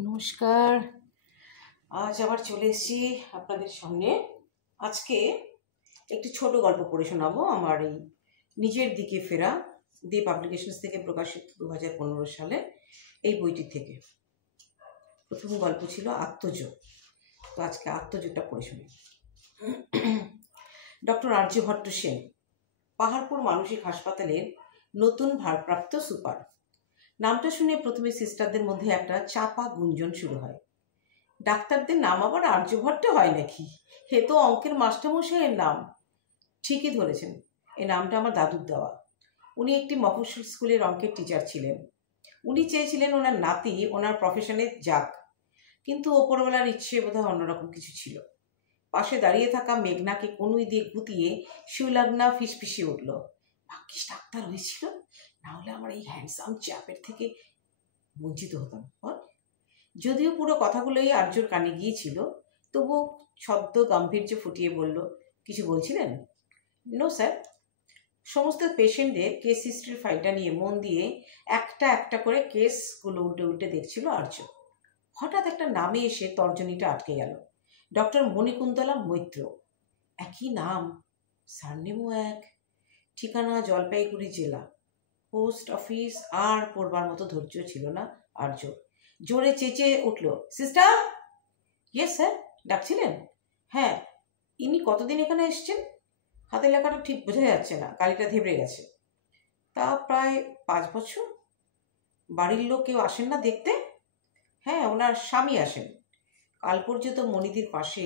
নমস্কার। আজ আবার চলে এসেছি আপনাদের সামনে। আজকে একটি ছোট গল্প পড়ে শোনাবো আমার এই নিজের দিকে ফেরা দে পাবলিকেশনস থেকে প্রকাশিত 2015 সালে এই বইটি থেকে। প্রথম গল্প ছিল আত্মযোগ। তো আজকে আত্মযোগটা পড়ে শুনি। ডক্টর আর্যভট্ট সেন, পাহাড়পুর মানসিক হাসপাতালের নতুন ভারপ্রাপ্ত সুপার। নামটা শুনে প্রথমে সিস্টারদের মধ্যে একটা চাপা গুঞ্জন শুরু হয়। ডাক্তারদের নাম আবার আর্যভট্ট হয় নাকি? হে তো অঙ্কের মাস্টারমশাইয়ের নাম। ঠিকই ধরেছেন, এই নামটা আমার দাদুর দেওয়া। উনি একটি মফস্বল স্কুলের অঙ্কের টিচার ছিলেন। উনি চেয়েছিলেন ওনার নাতি ওনার প্রফেশনে যাক, কিন্তু ওপরওয়ালার ইচ্ছে বোধহয় অন্যরকম কিছু ছিল। পাশে দাঁড়িয়ে থাকা মেঘনাকে কনুই দিয়ে গুতিয়ে শিউলাগ্না ফিসফিসিয়ে উঠল, ভাগ্যিস ডাক্তার হয়েছিল, না হলে আমার এই হ্যান্ডসাম চ্যাপের থেকে বঞ্চিত হতাম। যদিও পুরো কথাগুলোই আর্যর কানে গিয়েছিল, তবু ছদ্ম গাম্ভীর্য ফুটিয়ে বলল, কিছু বলছিলেন? No sir. সমস্ত পেশেন্টদের কেস হিস্ট্রির ফাইলটা নিয়ে মন দিয়ে একটা একটা করে কেসগুলো উল্টে উল্টে দেখছিল আর্য। হঠাৎ একটা নামে এসে তর্জনীটা আটকে গেল। ডক্টর মণিকুন্তলা মৈত্র। একই নাম, সারনেমও এক, ঠিকানা জলপাইগুড়ি জেলা। Post office. আর পড়বার মতো ধৈর্য ছিল না আর্য। জোরে চেঁচিয়ে উঠল, সিস্টার! Yes sir, ডাকছিলেন? হ্যাঁ। ইনি কতদিন এখানে এসছেন? হাতে লেখাটা ঠিক বোঝা যাচ্ছে না, কালিটা ধেবড়ে গেছে। তা প্রায় 5 বছর। বাড়ির লোক কেউ আসেন না দেখতে? হ্যাঁ, ওনার স্বামী আসেন। কাল পর্যন্ত মনিদির পাশে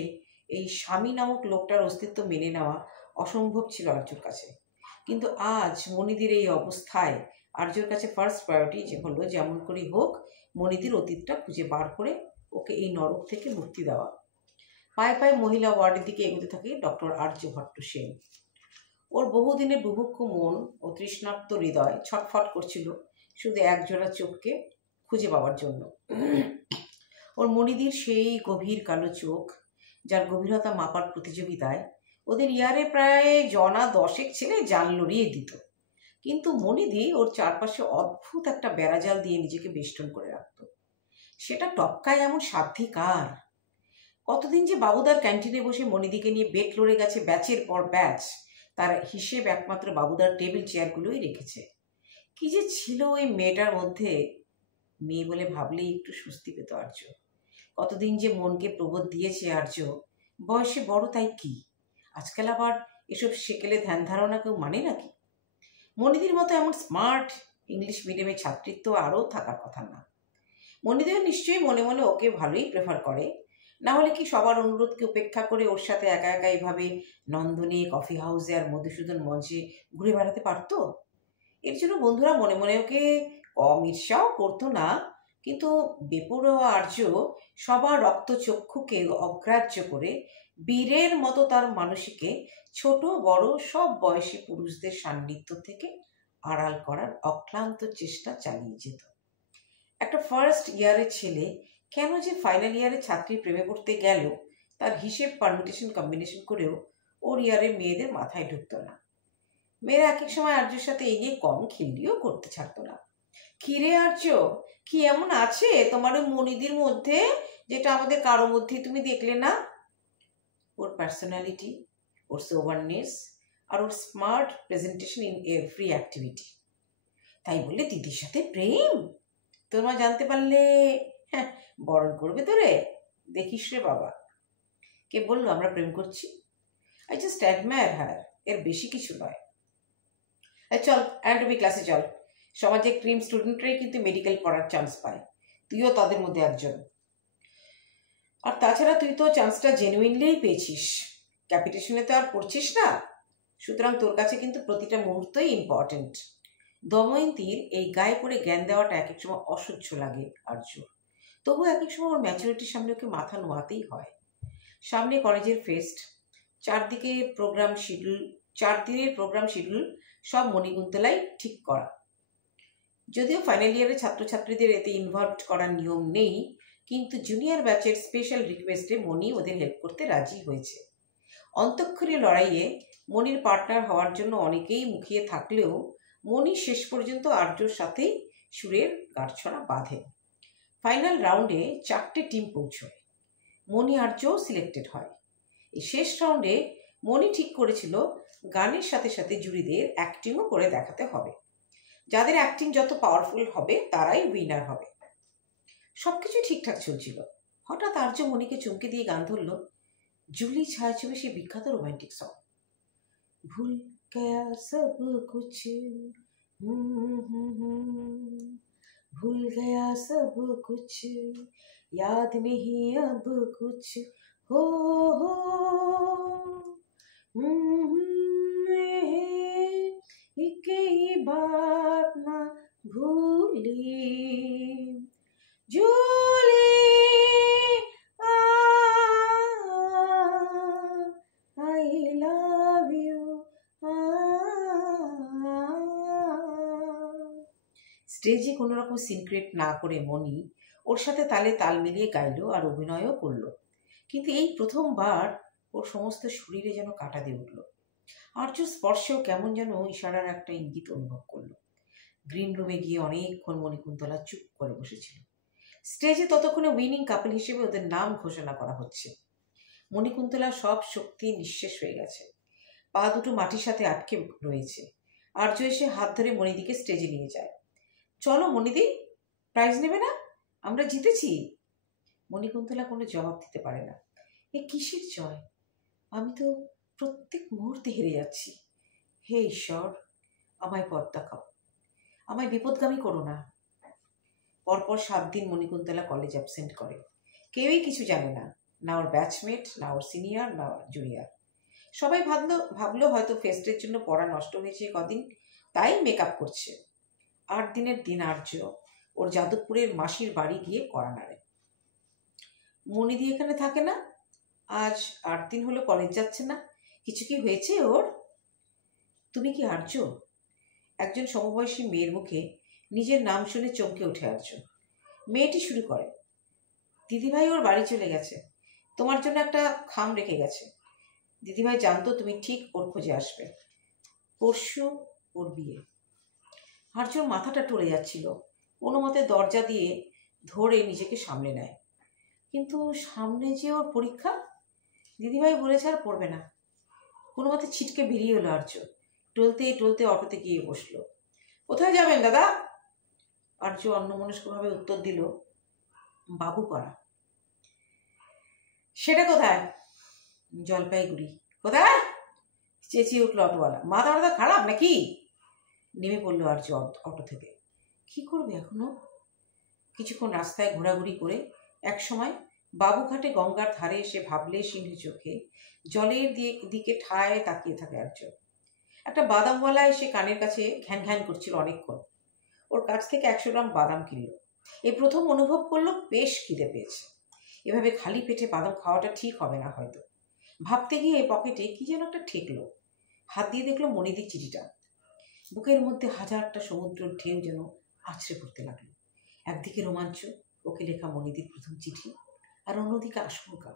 এই স্বামী নামক লোকটার অস্তিত্ব মেনে নেওয়া অসম্ভব ছিল আর্যর কাছে। কিন্তু আজ মনিদির এই অবস্থায় আর্যর কাছে ফার্স্ট প্রায়োরিটি যে হলো যেমন করেই হোক মনিদির অতীতটা খুঁজে বার করে ওকে এই নরক থেকে মুক্তি দেওয়া। পায়ে পায়ে মহিলা ওয়ার্ডের দিকে এগোতে থাকে ডক্টর আর্যভট্ট সেন। ওর বহুদিনের বুভুক্ষ মন ও তৃষ্ণার্ত হৃদয় ছটফট করছিল শুধু একজোড়া চোখকে খুঁজে পাওয়ার জন্য। ওর মনিদির সেই গভীর কালো চোখ, যার গভীরতা মাপার প্রতিযোগিতায় ওদের ইয়ারে প্রায় জনা 10 ছেলে জান লড়িয়ে দিত। কিন্তু মনিদি ওর চারপাশে অদ্ভুত একটা বেড়াজাল দিয়ে নিজেকে বেষ্টন করে রাখত। সেটা টপকায় এমন সাধ্যি কার? কতদিন যে বাবুদার ক্যান্টিনে বসে মনিদিকে নিয়ে বেট লড়ে গেছে ব্যাচের পর ব্যাচ, তার হিসেব একমাত্র বাবুদার টেবিল চেয়ারগুলোই রেখেছে। কি যে ছিল ওই মেয়েটার মধ্যে! মেয়ে বলে ভাবলেই একটু স্বস্তি পেত আর্য। কতদিন যে মনকে প্রবোধ দিয়েছে আর্য, বয়সে বড় তাই কি? আজকাল আবার এসব সেকেলে ধ্যান ধারণা কেউ মানে নাকি? মনিদির মতো এমন স্মার্ট ইংলিশ মিডিয়ামের ছাত্রীত্ব আরও থাকার কথা না। মনিদিও নিশ্চয়ই মনে মনে ওকে ভালোই প্রেফার করে, না হলে কি সবার অনুরোধকে উপেক্ষা করে ওর সাথে একা একা এভাবে নন্দনে, কফি হাউসে আর মধুসূদন মঞ্চে ঘুরে বেড়াতে পারতো? এর জন্য বন্ধুরা মনে মনে ওকে কম ঈর্ষাও করতো না, কিন্তু বেপরোয়া আর্য সবার রক্তচক্ষুকে অগ্রাহ্য করে বীরের মতো তার মানসিকে ছোট বড় সব বয়সী পুরুষদের সান্নিধ্য থেকে আড়াল করার অক্লান্ত চেষ্টা চালিয়ে যেত। একটা ফার্স্ট ইয়ারের ছেলে কেন যে ফাইনাল ইয়ারের ছাত্রীর প্রেমে পড়তে গেল, তার হিসেব পারমিটেশন কম্বিনেশন করেও ওর ইয়ারের মেয়েদের মাথায় ঢুকতো না। মেয়েরা এক এক সময় আর্যর সাথে এই নিয়ে কম খিল্লিও করতে ছাড়তো না। কিরে আর্য, কি এমন আছে তোমার ওই মনিদির মধ্যে যেটা আমাদের কারো মধ্যেই তুমি দেখলে না? ওর পার্সোনালিটি, ওর সোভারনেস আর ওর smart presentation in every activity. তাই বললে দিদির সাথে প্রেম? তোর মা জানতে পারলে হ্যাঁ বরণ করবে তোরে। দেখিস রে বাবা। কে বললো আমরা প্রেম করছি? আই জাস্ট অ্যাডমায়ার হার, এর বেশি কিছু নয়। চল অ্যানাটমি ক্লাসে চল। সমাজে ক্রিম স্টুডেন্টরাই কিন্তু মেডিকেল পড়ার চান্স পায়, তুইও তাদের মধ্যে একজন। আর তাছাড়া তুই তো চান্সটা জেনুইনলিই পেয়েছিস, ক্যাপিটেশনে তো আর পড়ছিস না, সুতরাং তোর কাছে কিন্তু প্রতিটা মুহূর্তই ইম্পর্টেন্ট। দময়ন্তীর এই গায়ে পড়ে জ্ঞান দেওয়াটা এক এক সময় অসহ্য লাগে আর্য, তবু এক এক সময় ওর ম্যাচুরিটির সামনে ওকে মাথা নোয়াতেই হয়। সামনে কলেজের ফেস্ট, 4 দিনের প্রোগ্রাম শিডিউল সব মণিকুন্তলাই ঠিক করা। যদিও ফাইনাল ইয়ারের ছাত্রছাত্রীদের এতে ইনভলভ করার নিয়ম নেই, কিন্তু জুনিয়র ব্যাচের স্পেশাল রিকোয়েস্টে মণি ওদের হেল্প করতে রাজি হয়েছে। অন্তঃক্ষরীয় লড়াইয়ে মণির পার্টনার হওয়ার জন্য অনেকেই মুখিয়ে থাকলেও মণি শেষ পর্যন্ত আর্যর সাথেই সুরের গাঁটছড়া বাঁধে। ফাইনাল রাউন্ডে 4টে টিম পৌঁছয়। মণি আর্যও সিলেক্টেড হয়। এই শেষ রাউন্ডে মণি ঠিক করেছিল গানের সাথে সাথে জুরিদের অ্যাক্টিংও করে দেখাতে হবে। যাদের অ্যাক্টিং যত পাওয়ারফুল হবে তারাই উইনার হবে। সবকিছু ঠিকঠাক চলছিল। হঠাৎ আর্য মণিকে চমকে দিয়ে গান ধরল জুলি ছায়াছবি, সেই বিখ্যাত রোমান্টিক সং। ভুল গয়া সব কুছ, ভুল গয়া সব কুছ, याद नहीं अब कुछ हो एक ही बात ना भूली जूली आई लव यू। স্টেজে কোনো রকম সিনক্রেট না করে মণি ওর সাথে তালে তাল মিলিয়ে গাইলো আর অভিনয়ও করলো। কিন্তু এই প্রথমবার ওর সমস্ত শরীরে যেন কাঁটা দিয়ে উঠল। আর্য স্পর্শেও কেমন যেন ইশারার একটা ইঙ্গিত অনুভব করলো। গ্রিন রুমে গিয়ে অনেকক্ষণ মণিকুন্তলা চুপ করে বসেছিল। স্টেজে ততক্ষণে উইনিং কাপল হিসেবে ওদের নাম ঘোষণা করা হচ্ছে। মণিকুন্তলা সব শক্তি নিঃশেষ হয়ে গেছে, পা দুটো মাটির সাথে আটকে রয়েছে। আর্য এসে হাত ধরে মণিদিকে স্টেজে নিয়ে যায়। চলো মণিদি, প্রাইজ নেবে না? আমরা জিতেছি। মণিকুন্তলা কোনো জবাব দিতে পারে না। এ কিসের জয়? আমি তো প্রত্যেক মুহূর্তে হেরে যাচ্ছি। হে ঈশ্বর, আমায় পথ দেখাও, আমায় বিপদগামী করো না। পরপর 7 দিন মণিকুন্তলা কলেজ অ্যাবসেন্ট করে। কেউই কিছু জানে না, না ওর ব্যাচমেট, না ওর সিনিয়র, না জুনিয়র। সবাই ভাবলো হয়তো ফেস্টের জন্য পড়া নষ্ট হয়েছে কদিন, তাই মেকআপ করছে। 8 দিনের দিন আর্য ওর যাদবপুরের মাসির বাড়ি গিয়ে কড়া নাড়ে। মণিদি এখানে থাকে না, আজ 8 দিন হলো কলেজ যাচ্ছে না। কিছু কি হয়েছে ওর? তুমি কি আর্য? একজন সমবয়সী মেয়ের মুখে নিজের নাম শুনে চমকে ওঠে আর্য। মেয়েটি শুরু করে, দিদিভাই ওর বাড়ি চলে গেছে, তোমার জন্য একটা খাম রেখে গেছে। দিদিভাই জানতো তুমি ঠিক ওর খোঁজে আসবে। পরশু ওর বিয়ে। আর্যর মাথাটা টরে যাচ্ছিল। কোনো মতে দরজা দিয়ে ধরে নিজেকে সামলে নেয়। কিন্তু সামনে যে ওর পরীক্ষা, দিদিভাই বলেছে আর পড়বে না। কোনো মতে ছিটকে বেরিয়ে এলো আর্য। টলতে টলতে অটোতে গিয়ে বসলো। কোথায় যাবেন দাদা? আর্য অন্যমনস্কভাবে উত্তর দিল, বাবুপাড়া। সেটা কোথায়? জলপাইগুড়ি। কোথায়? চেঁচিয়ে উঠল অটোওয়ালা। মাথা মাথা খারাপ নাকি? নেমে পড়লো আর্য অটো থেকে। কি করবে এখনো? কিছুক্ষণ রাস্তায় ঘোরাঘুরি করে একসময় বাবুঘাটে গঙ্গার ধারে এসে ভাবলে সিংহ চোখে জলের দিকে ঠায় তাকিয়ে থাকে আর্য। একটা বাদামওয়ালা এসে কানের কাছে ঘ্যান ঘ্যান করছিল অনেকক্ষণ। ওর কাছ থেকে 100 গ্রাম বাদাম কিনল। এই প্রথম অনুভব করলো বেশ খিদে পেয়েছে। এভাবে খালি পেটে বাদাম খাওয়াটা ঠিক হবে না হয়তো। ভাবতে গিয়ে পকেটে কি যেন একটা ঠেকলো। হাত দিয়ে দেখলো মণিদির চিঠিটা। বুকের মধ্যে হাজারটা সমুদ্রের ঢেউ যেন আছড়ে পড়তে লাগলো। একদিকে রোমাঞ্চ, ওকে লেখা মণিদির প্রথম চিঠি, আর অন্যদিকে আশঙ্কা।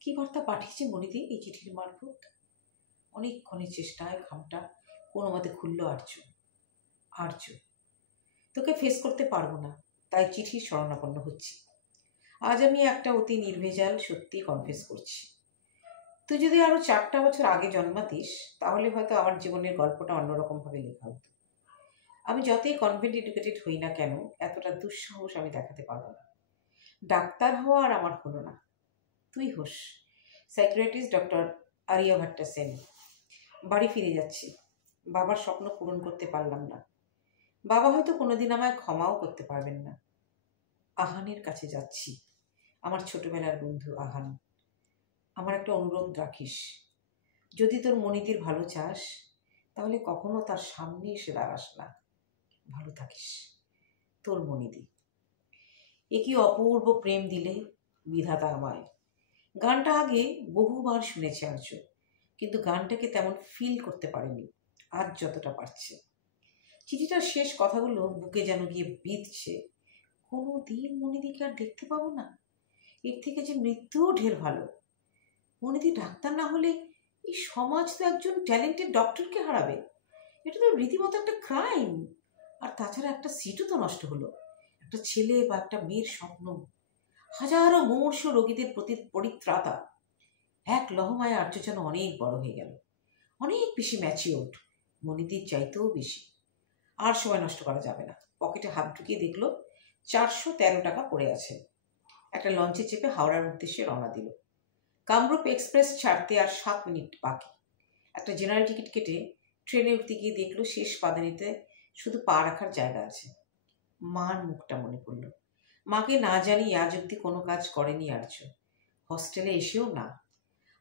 কি বার্তা পাঠিয়েছে মণিদি এই চিঠির মারফত? অনেকক্ষণের চেষ্টায় খামটা কোনো মতে খুলল আর্য। আর্য, তোকে ফেস করতে পারবো না, তাই চিঠির শরণাপন্ন হচ্ছি। আজ আমি একটা অতি নির্ভেজাল সত্যি কনফেস করছি। তুই যদি আরো 4টা বছর আগে জন্মাতিস তাহলে হয়তো আমার জীবনের গল্পটা অন্যরকম ভাবে লেখা হতো। আমি যতই কনভেন্ট এডুকেটেড হই না কেন, এতটা দুঃসাহস আমি দেখাতে পারবো না। ডাক্তার হওয়া আর আমার হলো না, তুই হোস। Psychiatrist doctor Aryabhatta Sen. বাড়ি ফিরে যাচ্ছি। বাবার স্বপ্ন পূরণ করতে পারলাম না। বাবা হয়তো কোনোদিন আমায় ক্ষমাও করতে পারবেন না। আহানের কাছে যাচ্ছি, আমার ছোটবেলার বন্ধু আহান। আমার একটা অনুরোধ রাখিস, যদি তোর মণিদির ভালো চাস তাহলে কখনো তার সামনে এসে দাঁড়াস না। ভালো থাকিস, তোর মণিদি। এ কি অপূর্ব প্রেম দিলে বিধাতা আমায়। গানটা আগে বহুবার শুনেছে আর্য, কিন্তু গানটাকে তেমন ফিল করতে পারেনি আজ যতটা পারছে। চিঠিটার শেষ কথাগুলো বুকে যেন গিয়ে বিঁধছে। কোনো দিন মণিদিকে আর দেখতে পাবো না, এর থেকে যে মৃত্যুও ঢের ভালো। মণিদি ডাক্তার না হলে এই সমাজ তো একজন ট্যালেন্টেড ডক্টরকে হারাবে। এটা তো রীতিমতো একটা ক্রাইম। আর তাছাড়া একটা সিটও তো নষ্ট হলো, একটা ছেলে বা একটা মেয়ের স্বপ্ন, হাজারো মুমূর্ষু রোগীদের প্রতি পরিত্রাতা। এক লহমায় আর্য যেন অনেক বড় হয়ে গেল, অনেক বেশি ম্যাচিওর্ড, মনিদির চাইতেও বেশি। আর সময় নষ্ট করা যাবে না। পকেটে হাত ঢুকিয়ে দেখলো 413 টাকা পড়ে আছে। একটা লঞ্চে চেপে হাওড়ার উদ্দেশ্যে রওনা দিল। কামরূপ এক্সপ্রেস ছাড়তে আর 7 মিনিট বাকি। একটা জেনারেল টিকিট কেটে ট্রেনে উঠতে গিয়ে দেখলো শেষ পাদানিতে শুধু পা রাখার জায়গা আছে। মার মুখটা মনে পড়ল। মাকে না জানিয়ে আজ অব্দি কোনো কাজ করেনি আর্য, হস্টেলে এসেও না।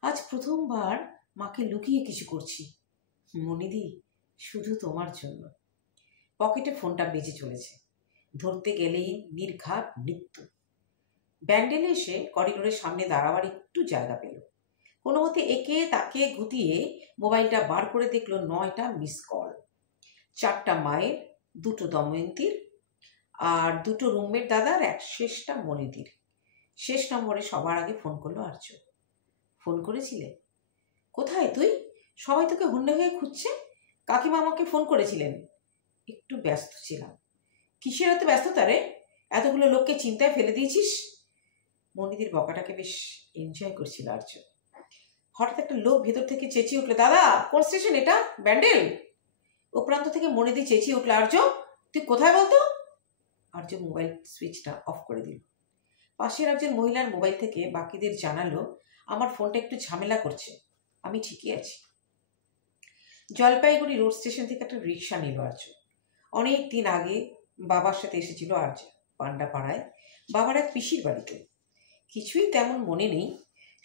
আজ প্রথমবার মাকে লুকিয়ে কিছু করছি। মনিদি, শুধু তোমার জন্য। পকেটে ফোনটা বেজে চলেছে, ধরতে গেলেই নির্ঘাত মৃত্যু। ব্যান্ডেলে এসে করিডোরের সামনে দাঁড়াবার একটু জায়গা পেল। কোনো মতে একে তাকে গুতিয়ে মোবাইলটা বার করে দেখলো 9টা মিস কল। 4টা মায়ের, 2টো দময়ন্তীর, আর 2টো রুমমেট দাদার, এক শেষটা মনিদির। শেষ নম্বরে সবার আগে ফোন করলো আর্য। ফোন করেছিলে? কোথায় তুই? সবাই তোকে হন্যে হয়ে খুঁজছে। কাকিমা আমাকে ফোন করেছিলেন। একটু ব্যস্ত ছিলাম। কিসের এত ব্যস্ততা রে? এতগুলো লোককে চিন্তায় ফেলে দিয়েছিস। মনিদির বকাটাকে বেশ এনজয় করছিল আর্য। হঠাৎ একটা লোক ভেতর থেকে চেঁচিয়ে উঠলো, দাদা কোন স্টেশন এটা? ব্যান্ডেল। ও প্রান্ত থেকে মনিদি চেঁচিয়ে উঠলো, আর্য তুই কোথায় বলতো? আর্য মোবাইল সুইচটা অফ করে দিল। পাশের একজন মহিলার মোবাইল থেকে বাকিদের জানালো, আমার ফোনটা একটু ঝামেলা করছে, আমি ঠিকই আছি। জলপাইগুড়ি রোড স্টেশন থেকে একটা রিক্সা নিল আর্য। অনেক দিন আগে বাবার সাথে এসেছিল আর্য পান্ডাপাড়ায়, বাবার এক পিসির বাড়িতে। কিছুই তেমন মনে নেই,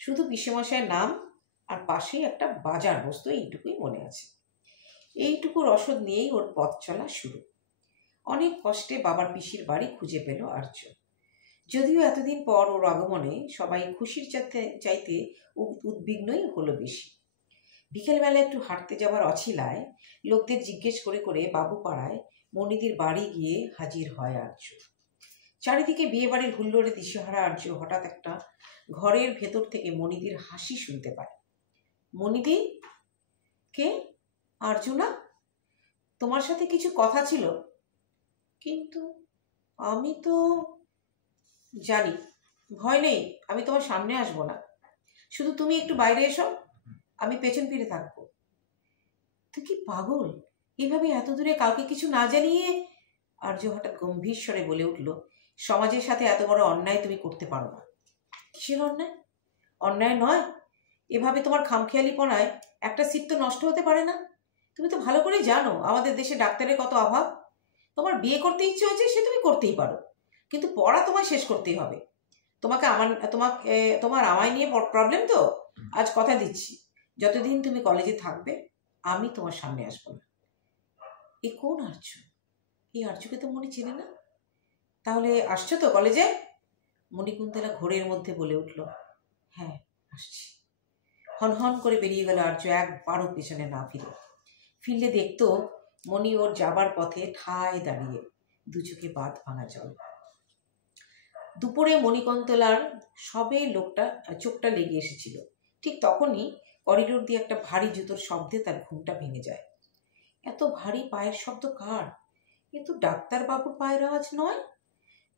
শুধু পিসেমশায়ের নাম আর পাশেই একটা বাজার বসতো, এইটুকুই মনে আছে। এইটুকু রসদ নিয়েই ওর পথ চলা শুরু। অনেক কষ্টে বাবার পিসির বাড়ি খুঁজে পেল আর্য। যদিও এতদিন পর ওর আগমনে সবাই খুশির চাইতে উদ্বিগ্নই হলো বেশি। বিকেলবেলা একটু হাঁটতে যাওয়ার অছিলায় লোকদের জিজ্ঞেস করে করে বাবুপাড়ায় মনিদির বাড়ি গিয়ে হাজির হয় আর্য। চারিদিকে বিয়ে বাড়ির হুল্লোড়ে দিশেহারা আর্য হঠাৎ একটা ঘরের ভেতর থেকে মনিদির হাসি শুনতে পায়। মনিদি? কে? আর্য না? তোমার সাথে কিছু কথা ছিল। কিন্তু আমি তো জানি। ভয় নেই, আমি তোমার সামনে আসবো না। শুধু তুমি একটু বাইরে এসো, আমি পেছন ফিরে থাকবো। তুই কি পাগল? এভাবে এত দূরে কাউকে কিছু না জানিয়ে? আর্য হঠাৎ গম্ভীর স্বরে বলে উঠল, সমাজের সাথে এত বড় অন্যায় তুমি করতে পারো না। কিসের অন্যায়? অন্যায় নয়, এভাবে তোমার খামখেয়ালিপনায় একটা সিট তো নষ্ট হতে পারে না। তুমি তো ভালো করে জানো আমাদের দেশে ডাক্তারের কত অভাব। তোমার বিয়ে করতে ইচ্ছে হয়েছে, সে তুমি করতেই পারো, কিন্তু পড়া তোমায় শেষ করতেই হবে। তোমার আমায় নিয়ে প্রবলেম তো? আজ কথা দিচ্ছি, যতদিন তুমি কলেজে থাকবে আমি তোমার সামনে আসবো না। এ কোন আর্য? এই আর্যকে তো মনি চেনে না। তাহলে আসছো তো কলেজে? মণিকুন্তলা ঘোরের মধ্যে বলে উঠল, হ্যাঁ আসছি। হনহন করে বেরিয়ে গেল আর্য, একবারও পেছনে না ফিরলে দেখতো মণি ওর যাবার পথে ঠায় দাঁড়িয়ে, দু চোখে বাঁধ ভাঙা জল। দুপুরে মণিকুন্তলার সবে চোখটা লেগে এসেছিল। ঠিক তখনই করিডোর দিয়ে একটা ভারী জুতোর শব্দে তার ঘুমটা ভেঙে যায়। এত ভারী পায়ের শব্দ কার? এ তো ডাক্তারবাবুর পায়ের আওয়াজ নয়,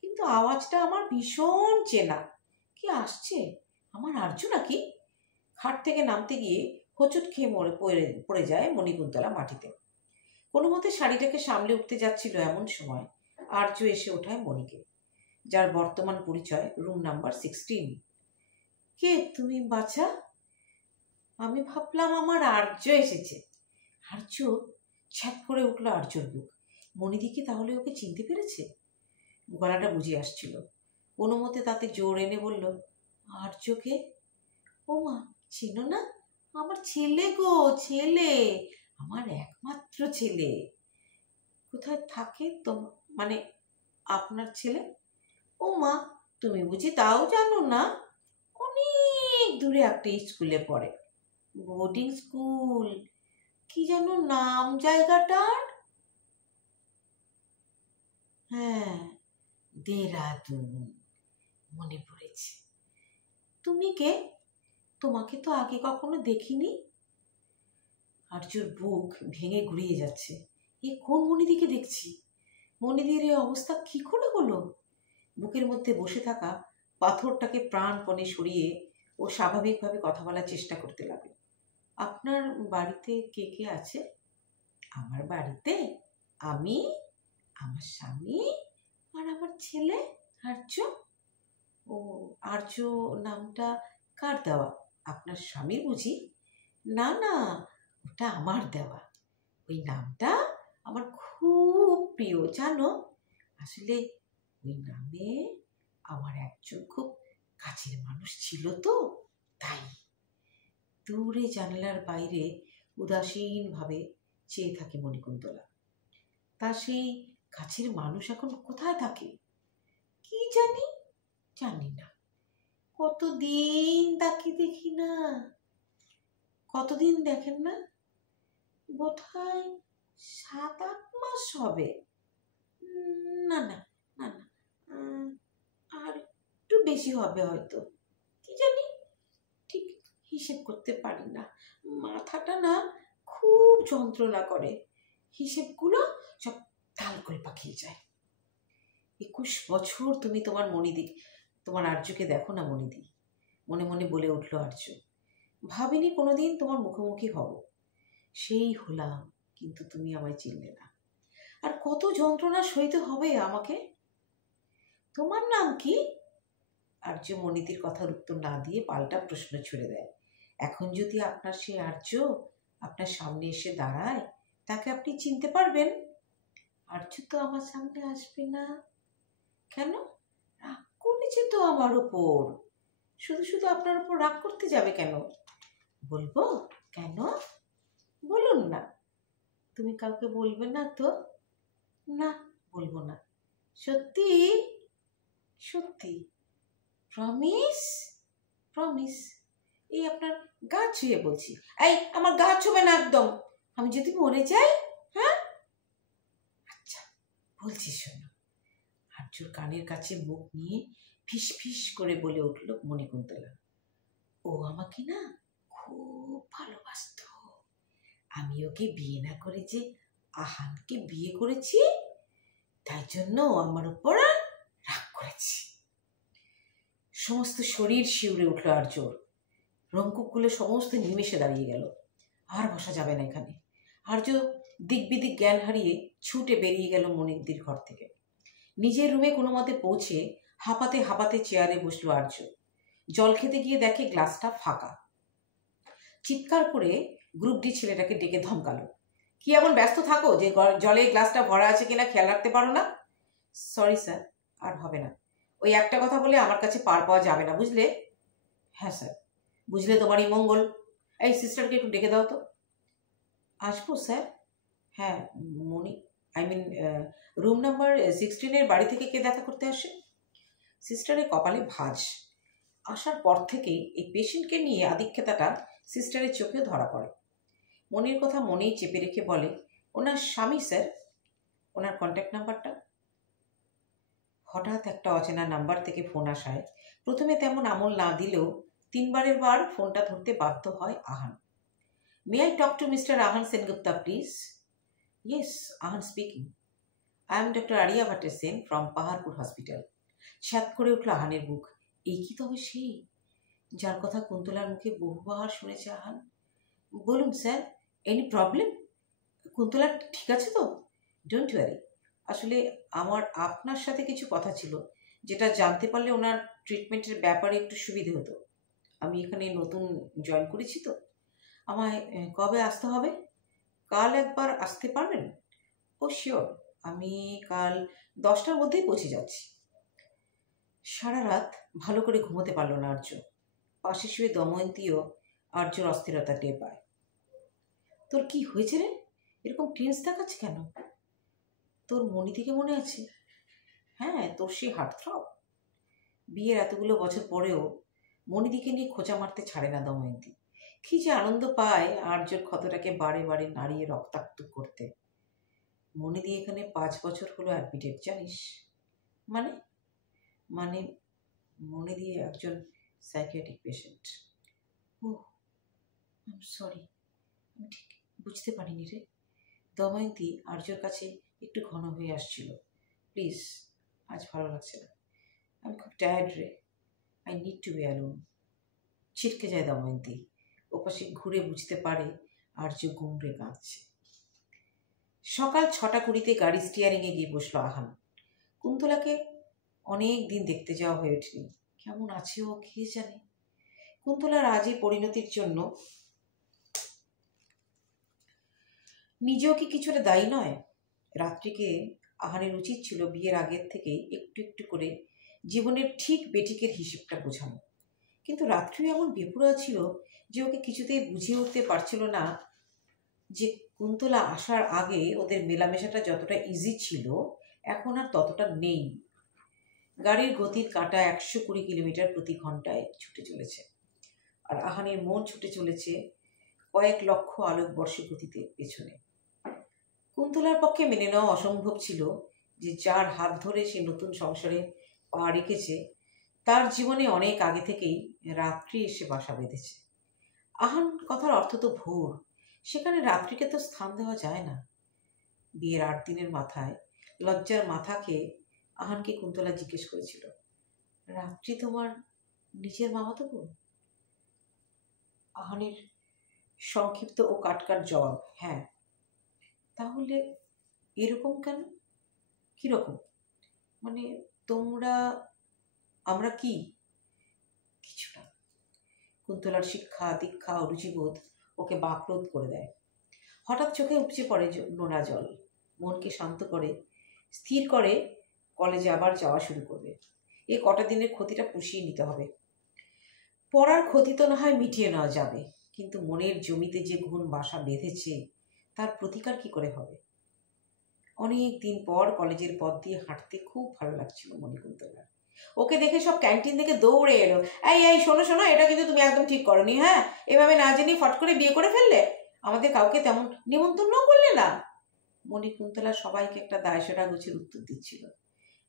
কিন্তু আওয়াজটা আমার ভীষণ চেনা। কি আসছে? আমার আর্য নাকি? খাট থেকে নামতে গিয়ে হোঁচট খেয়ে পড়ে যায় মণিকুন্তলা মাটিতে। কোনো মতে শাড়িটাকে সামলে উঠতে যাচ্ছিল, এমন সময় আর্য এসে ওঠায় মণিকে, যার বর্তমান পরিচয় রুম নাম্বার 16। কে তুমি বাছা? আমি ভাবলাম আমার আর্য এসেছে। আর্য? ছ্যাক করে উঠলো আর্যর বুক। মণিদিকে তাহলে ওকে চিনতে পেরেছে? গলাটা বুঝে আসছিল। কোনো মতে তাতে জোর এনে বলল, আর্যকে? ও মা, চেনো না? আমার ছেলে গো, ছেলে, আমার একমাত্র ছেলে। কোথায় থাকে তো? মানে আপনার ছেলে? ও মা, তুমি বুঝি তাও জানো না? অনেক দূরে একটা স্কুলে পড়ে, বোর্ডিং স্কুল। কি যেন নাম জায়গাটার? হ্যাঁ, দেরাদুন। মনে পড়েছে। তুমি কে? তোমাকে তো আগে কখনো দেখিনি। আর্যর বুক ভেঙে গুড়িয়ে যাচ্ছে। এ কোন মনিদিকে দেখছি? মনিদির এই অবস্থা কি করে হলো? বুকের মধ্যে বসে থাকা পাথরটাকে প্রাণপণে সরিয়ে ও স্বাভাবিকভাবে কথা বলার চেষ্টা করতে লাগলো। আপনার বাড়িতে কে কে আছে? আমার বাড়িতে আমি, আমার স্বামী আর আমার ছেলে আর্য। ও, আর্য নামটা কার দেওয়া? আপনার স্বামীর বুঝি? না না, ওটা আমার দেওয়া। ওই নামটা আমার খুব প্রিয় জানো। আসলে ওই নামে আমার একজন খুব কাছের মানুষ ছিল তো, তাই। দূরে জানালার বাইরে উদাসীনভাবে চেয়ে থাকে মণিকুন্তলা। তা সেই কাছের মানুষ এখন কোথায় থাকে? কি জানি, জানি না। কতদিন তাকে দেখি না। কতদিন দেখেন না? বোধহয় 7-8 মাস হবে। না না, না না, আর একটু বেশি হবে হয়তো। কি জানি, ঠিক হিসেব করতে পারি না। মাথাটা না খুব যন্ত্রণা করে। হিসেবগুলো সব তাল করে পাকিয়ে যায়। 21 বছর তুমি তোমার আর্যকে দেখো না মনিদি। মনে মনে বলে উঠল আর্য। ভাবিনি কোনোদিন তোমার মুখোমুখি হব। সেই হলাম, কিন্তু তুমি আমায় চিনলে না। আর কত যন্ত্রণা সইতে হবে আমাকে। তোমার নাম কি? আর্য মনিদির কথার উত্তর না দিয়ে পাল্টা প্রশ্ন ছুড়ে দেয়। এখন যদি আপনার সেই আর্য আপনার সামনে এসে দাঁড়ায়, তাকে আপনি চিনতে পারবেন? আর্য তো আমার সামনে আসবে না। কেন? রাগ করেছে তো আমার ওপর। শুধু শুধু আপনার ওপর রাগ করতে যাবে কেন? বলবো কেন? বলুন না। তুমি কাউকে বলবে না তো? না, বলবো না। সত্যি? সত্যি? প্রমিস? প্রমিস? এই আপনার গা ছুঁয়ে বলছি। এই, আমার গা ছুঁবে না একদম। আমি যদি মরে যাই? হ্যাঁ, আচ্ছা, বলছি শোনো। আর্যর কানের কাছে মুখ নিয়ে ফিস ফিস করে বলে উঠল মণিকুন্তলা। ও আমাকে না খুব ভালোবাসতো। আমি ওকে বিয়ে না করে যে আহানকে বিয়ে করেছি, তাই জন্য ও আমার উপর রাগ করেছি। সমস্ত শরীর শিউরে উঠল আর্যর। রংকুকগুলো সমস্ত নিমেষে দাঁড়িয়ে গেল। আর বসা যাবে না এখানে। আর্য দিক বিদিক জ্ঞান হারিয়ে ছুটে বেরিয়ে গেল মনিদির ঘর থেকে। নিজের রুমে কোনো মতে পৌঁছে হাঁপাতে হাঁপাতে চেয়ারে বসলো আর্য। জল খেতে গিয়ে দেখে গ্লাসটা ফাঁকা। চিৎকার করে গ্রুপ ডি ছেলেটাকে ডেকে ধমকালো। কি এমন ব্যস্ত থাকো যে জলে গ্লাসটা ভরা আছে কিনা খেয়াল রাখতে পারো না? সরি স্যার, আর হবে না। ওই একটা কথা বলে আমার কাছে পার পাওয়া যাবে না, বুঝলে? হ্যাঁ স্যার, বুঝলে তোমারই মঙ্গল। এই সিস্টারকে একটু ডেকে দাও তো। আসবো স্যার? হ্যাঁ, রুম নাম্বার 16 বাড়ি থেকে কে দেখা করতে আসে? সিস্টারের কপালে ভাঁজ। আসার পর থেকেই এই পেশেন্টকে নিয়ে আধিক্যতাটা সিস্টারের চোখেও ধরা পড়ে। মনির কথা মনেই চেপে রেখে বলে, ওনার স্বামী স্যার। ওনার কন্ট্যাক্ট নাম্বারটা? হঠাৎ একটা অচেনা নাম্বার থেকে ফোন আসায় প্রথমে তেমন আমল না দিলেও 3বারের বার ফোনটা ধরতে বাধ্য হয় Ahan. May I talk to mister Ahan Sengupta please? Yes, Ahan speaking. I am doctor Aryabhatta Sen from Paharpur hospital. স্যাত করে উঠল আহানের বুক। এই কি তবে সেই, যার কথা কুন্তলার মুখে বহুবার শুনেছে আহান? বলুন স্যার, এনি প্রবলেম? কুন্তলা ঠিক আছে তো? Don't worry. আসলে আমার আপনার সাথে কিছু কথা ছিল, যেটা জানতে পারলে ওনার ট্রিটমেন্টের ব্যাপারে একটু সুবিধে হতো। আমি এখানে নতুন জয়েন করেছি তো। আমায় কবে আসতে হবে? কাল একবার আসতে পারবেন? ও শিওর, আমি কাল 10টার মধ্যেই পৌঁছে যাচ্ছি। সারা রাত ভালো করে ঘুমোতে পারল না আর্য। পাশে শুয়ে দময়ন্তীও আর্যর অস্থিরতা টের পায়। তোর কি হয়েছে রে? এরকম টেন্স দেখাচ্ছে কেন? তোর মনিদিকে মনে আছে? হ্যাঁ, তোর সেই হার্টথ্রব। বিয়ের এতগুলো বছর পরেও মনিদিকে নিয়ে খোঁচা মারতে ছাড়ে না দময়ন্তী। কি যে আনন্দ পায় আর্যর ক্ষতটাকে বারে বারে নাড়িয়ে রক্তাক্ত করতে। মনিদি এখানে 5 বছর হলো অ্যাডমিটেড, জানিস? মানে? মানে মনিদি একজন সাইকিয়াট্রিক পেশেন্ট। ও, আই এম সরি, আমি ঠিক বুঝতে পারিনি রে। দময়ন্তী আর্যর কাছে একটু ঘন হয়ে আসছিল। প্লিজ, আজ ভালো লাগছে না, আমি খুব টায়ার্ড রে, I need to be alone. ছিটকে যায় দময়ন্তী। ওপাশে ঘুরে বুঝতে পারে আর্য গুমড়ে কাঁদছে। সকাল 6:20 গাড়ি স্টিয়ারিংয়ে গিয়ে বসলো আহান। কুন্তলাকে অনেক দিন দেখতে যাওয়া হয়ে ওঠেনি। কেমন আছে ও কে জানে। কুন্তলার আজ এই পরিণতির জন্য নিজেও কি কিছুটা দায়ী নয়? রাত্রিকে আহানের উচিত ছিল বিয়ের আগের থেকেই একটু একটু করে জীবনের ঠিক বেঠিকের হিসেবটা বোঝানো। কিন্তু রাত্রিও এমন বেপরোয়া ছিল যে ওকে কিছুতেই বুঝিয়ে উঠতে পারছিল না যে কুন্তলা আসার আগে ওদের মেলামেশাটা যতটা ইজি ছিল এখন আর ততটা নেই। গাড়ির গতির কাঁটা 120 কিলোমিটার প্রতি ঘন্টায় ছুটে চলেছে, আর আহানের মন ছুটে চলেছে কয়েক লক্ষ আলোকবর্ষ গতিতে পেছনে। কুন্তলার পক্ষে মেনে নেওয়া অসম্ভব ছিল যে যার হাত ধরে সে নতুন সংসারে পা রেখেছে তার জীবনে অনেক আগে থেকেই রাত্রি এসে বাসা বেঁধেছে। আহান কথার অর্থ তো ভোর, সেখানে রাত্রিকে তো স্থান দেওয়া যায় না। বিয়ের 8 দিনের মাথায় লজ্জার মাথাকে আহানকে কুন্তলা জিজ্ঞেস করেছিল, রাত্রি তোমার নিজের মামাতো বোন? আহানের সংক্ষিপ্ত ও কাটকাট জবাব, হ্যাঁ। তাহলে এরকম কেন? কিরকম? মানে তোমরা, আমরা কি? কিছু না। কুন্তলার শিক্ষা দীক্ষা অরুচিবোধ ওকে বাকরোধ করে দেয়। হঠাৎ চোখে উপচে পড়ে নোনা জল। মনকে শান্ত করে স্থির করে কলেজে আবার যাওয়া শুরু করবে। এই কটা দিনের ক্ষতিটা পুষিয়ে নিতে হবে। পড়ার ক্ষতি তো না হয় মিটিয়ে নেওয়া যাবে, কিন্তু মনের জমিতে যে ঘুণ বাসা বেঁধেছে তার প্রতিকার কি করে হবে? অনেক দিন পর কলেজের পথ দিয়ে হাঁটতে খুব ভালো লাগছিল মণিকুন্তলার। ওকে দেখে সব ক্যান্টিন থেকে দৌড়ে এলো, এই এই শোনো শোনো, এটা কিন্তু তুমি একদম ঠিক করনি, হ্যাঁ, এভাবে না জেনে ফট করে বিয়ে করে ফেললে, আমাদের কাউকে তেমন নিমন্ত্রণ করলে না। মণিকুন্তলা সবাইকে একটা দায়সারা গুছিয়ে উত্তর দিচ্ছিল,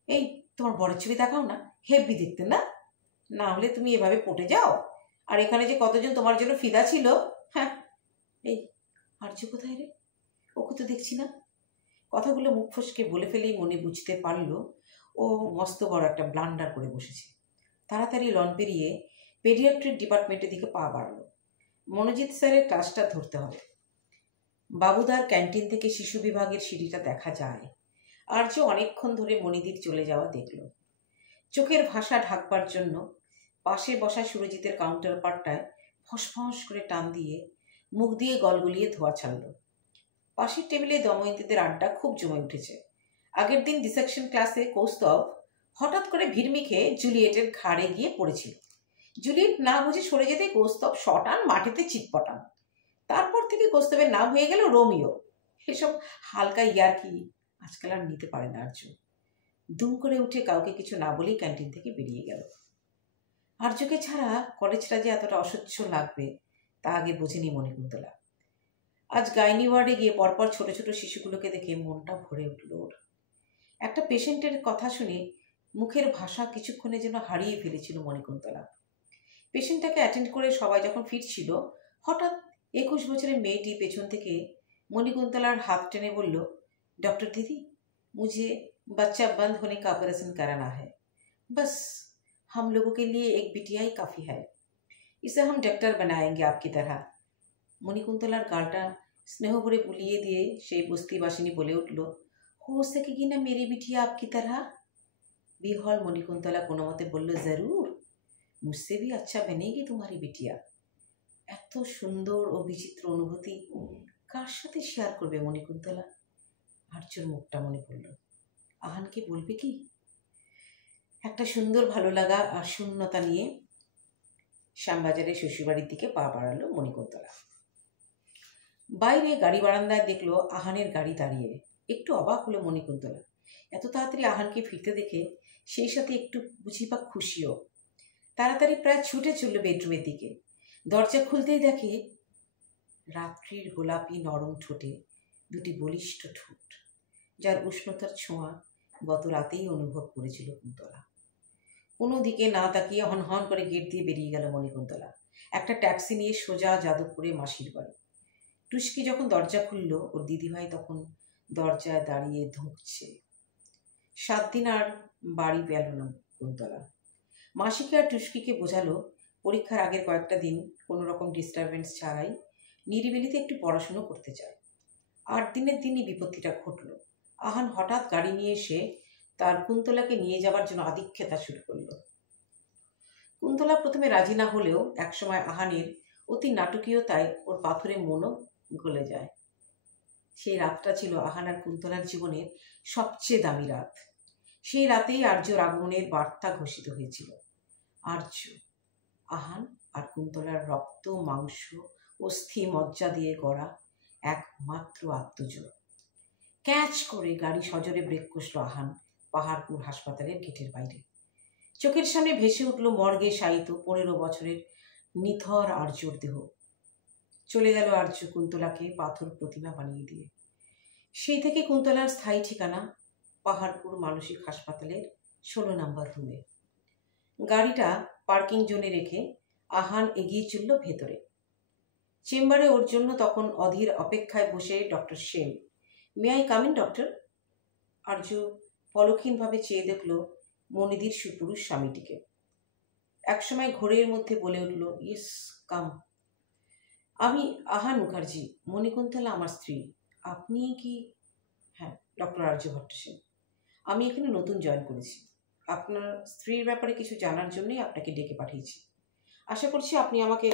এই তোমার বরের ছবি দেখাও না, হেব্বি দেখতে না, না হলে তুমি এভাবে পটে যাও। আর এখানে যে কতজন তোমার জন্য ফিদা ছিল। হ্যাঁ, এই আর্য কোথায় রে? ওকে তো দেখছি না। কথাগুলো মুখ ফসকে বলে ফেলেই মনে বুঝতে পারল ও মস্ত বড় একটা ব্লান্ডার করে বসেছে। তাড়াতাড়ি লন পেরিয়ে পেডিয়াট্রিক ডিপার্টমেন্টের দিকে পা বাড়ালো। মনোজিৎ স্যারের ক্লাসটা ধরতে হবে। বাবুদার ক্যান্টিন থেকে শিশু বিভাগের সিঁড়িটা দেখা যায়। আর্য অনেকক্ষণ ধরে মণিদির চলে যাওয়া দেখল। চোখের ভাষা ঢাকবার জন্য পাশে বসা সুরজিতের কাউন্টার পার্টটায় ফসফস করে টান দিয়ে মুখ দিয়ে গলগলিয়ে ধোয়া ছাড়ল। পাশের টেবিলে দময়ন্তীদের আড্ডা খুব জমে উঠেছে। আগের দিন ডিসেকশন ক্লাসে কৌস্তব হঠাৎ করে ভিড়মি খেয়ে জুলিয়েটের ঘাড়ে গিয়ে পড়েছিল। জুলিয়েট না বুঝে সরে যেতে কৌস্তব শটান মাটিতে চিৎপটান। তারপর থেকে কৌস্তবের নাম হয়ে গেল রোমিও। এসব হালকা ইয়ার্কি আজকাল আর নিতে পারে না আর্য। দুম করে উঠে কাউকে কিছু না বলেই ক্যান্টিন থেকে বেরিয়ে গেল। আর্যকে ছাড়া কলেজটা যে এতটা অসহ্য লাগবে তা আগে বোঝেনি মণিকুন্তলা। আজ গাইনি ওয়ার্ডে গিয়ে পরপর ছোট ছোট শিশুগুলোকে দেখে মনটা ভরে উঠল ওর। একটা পেশেন্টের কথা শুনে মুখের ভাষা কিছুক্ষণে যেন হারিয়ে ফেলেছিল মণিকুন্তলা। পেশেন্টটাকে অ্যাটেন্ড করে সবাই যখন ফিরছিল, হঠাৎ 21 বছরের মেয়েটি পেছন থেকে মণিকুন্তলার হাত টেনে বলল, डॉक्टर दीदी, मुझे बच्चा बंद होने का ऑपरेशन कराना है। बस हम लोगों के लिए एक बिटिया ही काफ़ी है। इसे हम डॉक्टर बनाएंगे आपकी तरह। মণিকুন্তলার গালটা স্নেহ ভরে বুলিয়ে দিয়ে সেই বস্তিবাসিনী বলে উঠল, हो सकेगी ना मेरी बिटिया आपकी तरह। বিহ্বল মণিকুন্তলা কোনো মতে বলল, জরুর, मुझसे भी अच्छा बनेगी तुम्हारी बिटिया। এত সুন্দর ও বিচিত্র অনুভূতি কার সাথে শেয়ার করবে মণিকুন্তলা? আর্যর মুখটা মনে পড়ল। আহানকে বলবে কি? একটা সুন্দর ভালো লাগা আর শূন্যতা নিয়ে শ্যামবাজারের শ্বশুরবাড়ির দিকে পা বাড়ালো মণিকুন্তলা। বাইরে গাড়ি বারান্দায় দেখলো আহানের গাড়ি দাঁড়িয়ে। একটু অবাক হলো মণিকুন্তলা। এত তাড়াতাড়ি আহানকে ফিরতে দেখে, সেই সাথে একটু বুঝি বা খুশিও। তাড়াতাড়ি প্রায় ছুটে চলল বেডরুমের দিকে। দরজা খুলতেই দেখে রাত্রির গোলাপি নরম ঠোঁটে দুটি বলিষ্ঠ ঠোঁট, যার উষ্ণতার ছোঁয়া গত রাতেই অনুভব করেছিল কুন্তলা। কোনো দিকে না তাকিয়ে হন করে গেট দিয়ে বেরিয়ে গেল মণিকুন্তলা। একটা ট্যাক্সি নিয়ে সোজা যাদবপুরে মাসির বাড়ি। টুস্কি যখন দরজা খুলল, ওর দিদিভাই তখন দরজায় দাঁড়িয়ে ধুঁকছে। 7 দিন আর বাড়ি পেল না কুন্তলা। মাসিকে আর টুস্কিকে বোঝালো পরীক্ষার আগের কয়েকটা দিন কোনো রকম ডিস্টারবেন্স ছাড়াই নিরিবিলিতে একটু পড়াশুনো করতে চায়। 8 দিনের দিনই বিপত্তিটা ঘটল। আহান হঠাৎ গাড়ি নিয়ে এসে তার কুন্তলাকে নিয়ে যাবার জন্য আদিক্ষেতা শুরু করল। কুন্তলা প্রথমে রাজি না হলেও একসময় আহানের অতি নাটকীয়তায় ওর পাথরে মনও গলে যায়। সেই রাতটা ছিল আহান আর কুন্তলার জীবনের সবচেয়ে দামি রাত। সেই রাতেই আর্যর আগমনের বার্তা ঘোষিত হয়েছিল। আর্য, আহান আর কুন্তলার রক্ত, মাংস, অস্থি, মজ্জা দিয়ে গড়া একমাত্র আত্মজোড়। ক্যাচ করে গাড়ি সজোরে ব্রেক কষল আহান পাহাড়পুর হাসপাতালের গেটের বাইরে। চোখের সামনে ভেসে উঠল মর্গে শায়িত 15 বছরের নিথর আর্যর দেহ। চলে গেল আর্য কুন্তলাকে পাথর প্রতিমা বানিয়ে দিয়ে। সেই থেকে কুন্তলার স্থায়ী ঠিকানা পাহাড়পুর মানসিক হাসপাতালের 16 নম্বর রুমে। গাড়িটা পার্কিং জোনে রেখে আহান এগিয়ে চলল ভেতরে। চেম্বারে ওর জন্য তখন অধীর অপেক্ষায় বসে doctor Sen. May I come in doctor? Arya পলক্ষীনভাবে চেয়ে দেখল মনিদির সুপুরুষ স্বামীটিকে। একসময় ঘোরের মধ্যে বলে উঠল, ইয়েস কাম। আমি আহান মুখার্জি, মণিকুন্তলা আমার স্ত্রী। আপনি কি? হ্যাঁ, ডক্টর আর্য ভট্ট সেন। আমি এখানে নতুন জয়েন করেছি। আপনার স্ত্রীর ব্যাপারে কিছু জানার জন্যই আপনাকে ডেকে পাঠিয়েছি। আশা করছি আপনি আমাকে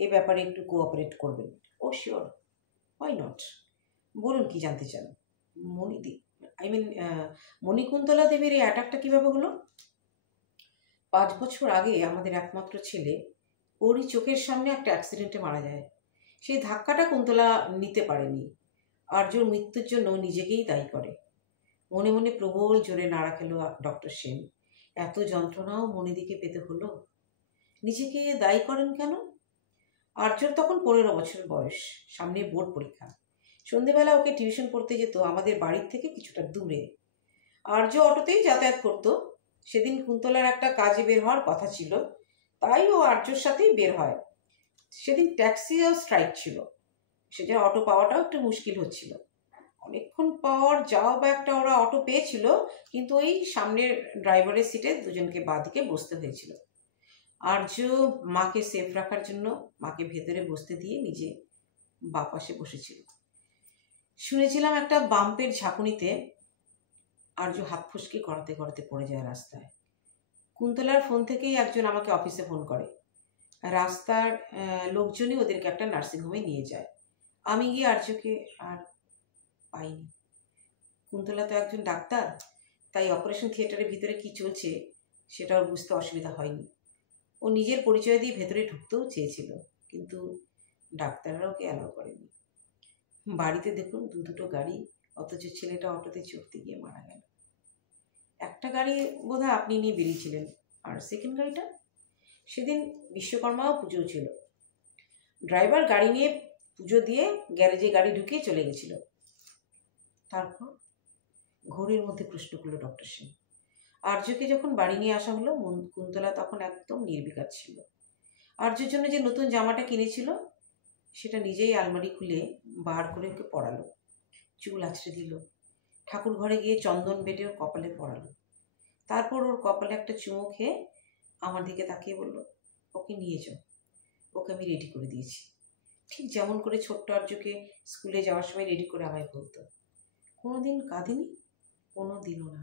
এ ব্যাপারে একটু কোঅপারেট করবেন। ও শিওর, হোয়াই নট। বলুন কি জানতে চান? মণিদি, মণিকুন্তলা দেবীর এই অ্যাটাকটা কিভাবে হলো? 5 বছর আগে আমাদের একমাত্র ছেলে ওরই চোখের সামনে একটা অ্যাক্সিডেন্টে মারা যায়। সেই ধাক্কাটা কুন্তলা নিতে পারেনি। আর্যর মৃত্যুর জন্য নিজেকেই দায়ী করে। মনে মনে প্রবল জোরে নাড়া খেল ডক্টর সেন। এত যন্ত্রণাও মনিদিকে পেতে হলো। নিজেকে দায়ী করেন কেন? আর্যর তখন 15 বছর বয়স, সামনে বোর্ড পরীক্ষা। সন্ধেবেলা ওকে টিউশন পড়তে যেত আমাদের বাড়ির থেকে কিছুটা দূরে। আর্য অটোতেই যাতায়াত করত। সেদিন কুন্তলার একটা কাজে বের হওয়ার কথা ছিল, তাই ও আর্যর সাথেই বের হয়। সেদিন ট্যাক্সিও স্ট্রাইক ছিল, সেজন্য অটো পাওয়াটাও একটু মুশকিল হচ্ছিল। অনেকক্ষণ পর যাও বা একটা ওরা অটো পেয়েছিল, কিন্তু ওই সামনের ড্রাইভারের সিটে দুজনকে বাঁদিকে বসতে হয়েছিল। আর্য মাকে সেফ রাখার জন্য মাকে ভেতরে বসতে দিয়ে নিজে বাঁ পাশে বসেছিল। শুনেছিলাম একটা বাম্পের ঝাঁকুনিতে আর্য হাত ফুসকে করাতে করাতে পড়ে যায় রাস্তায়। কুন্তলার ফোন থেকেই একজন আমাকে অফিসে ফোন করে। রাস্তার লোকজনই ওদেরকে একটা নার্সিংহোমে নিয়ে যায়। আমি গিয়ে আর্যকে আর পাইনি। কুন্তলা তো একজন ডাক্তার, তাই অপারেশন থিয়েটারের ভিতরে কি চলছে সেটাও বুঝতে অসুবিধা হয়নি। ও নিজের পরিচয় দিয়ে ভেতরে ঢুকতেও চেয়েছিল, কিন্তু ডাক্তাররা ওকে অ্যালাউ করেনি। বাড়িতে দেখুন দুটো গাড়ি, অথচ ছেলেটা অটোতে চড়তে গিয়ে মারা গেল। একটা গাড়ি বোধহয় আপনি নিয়ে বেরিয়েছিলেন, আর সেকেন্ড গাড়িটা? সেদিন বিশ্বকর্মাও পুজো ছিল। ড্রাইভার গাড়ি নিয়ে পুজো দিয়ে গ্যারেজে গাড়ি ঢুকিয়ে চলে গেছিল। তারপর? ঘোরের মধ্যে প্রশ্ন করল ডক্টর সেন। আর্যকে যখন বাড়ি নিয়ে আসা হলো, কুন্তলা তখন একদম নির্বিকার ছিল। আর্যের জন্য যে নতুন জামাটা কিনেছিল সেটা নিজেই আলমারি খুলে বার করে ওকে পরালো, চুল আছড়ে দিল, ঠাকুর ঘরে গিয়ে চন্দন বেটে ওর কপালে পরালো। তারপর ওর কপালে একটা চুমু খেয়ে আমার দিকে তাকিয়ে বলল, ওকে নিয়ে যাও, ওকে আমি রেডি করে দিয়েছি। ঠিক যেমন করে ছোট্ট আর্যকে স্কুলে যাওয়ার সময় রেডি করে আমায় বলতো। কোনোদিন কাঁদিনি, কোনো দিনও না।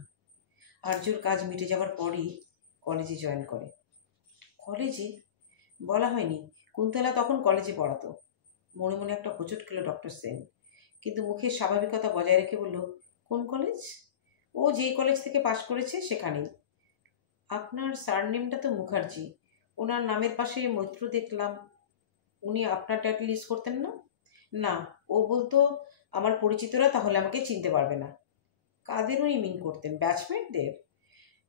আর্যর কাজ মিটে যাওয়ার পরই কলেজে জয়েন করে। কলেজে? বলা হয়নি। কুন্তলা তখন কলেজে পড়াতো। মনে মনে একটা হোঁচট খেল ডক্টর সেন, কিন্তু মুখের স্বাভাবিকতা বজায় রেখে বলল, কোন কলেজ? ও যেই কলেজ থেকে পাশ করেছে সেখানেই। আপনার সারনেমটা তো মুখার্জি, ওনার নামের পাশে মৈত্র দেখলাম। উনি আপনার টাইটেল ইউজ করতেন না? না, ও বলতো আমার পরিচিতরা তাহলে আমাকে চিনতে পারবে না। কাদের উনি মিন করতেন? ব্যাচমেটদের?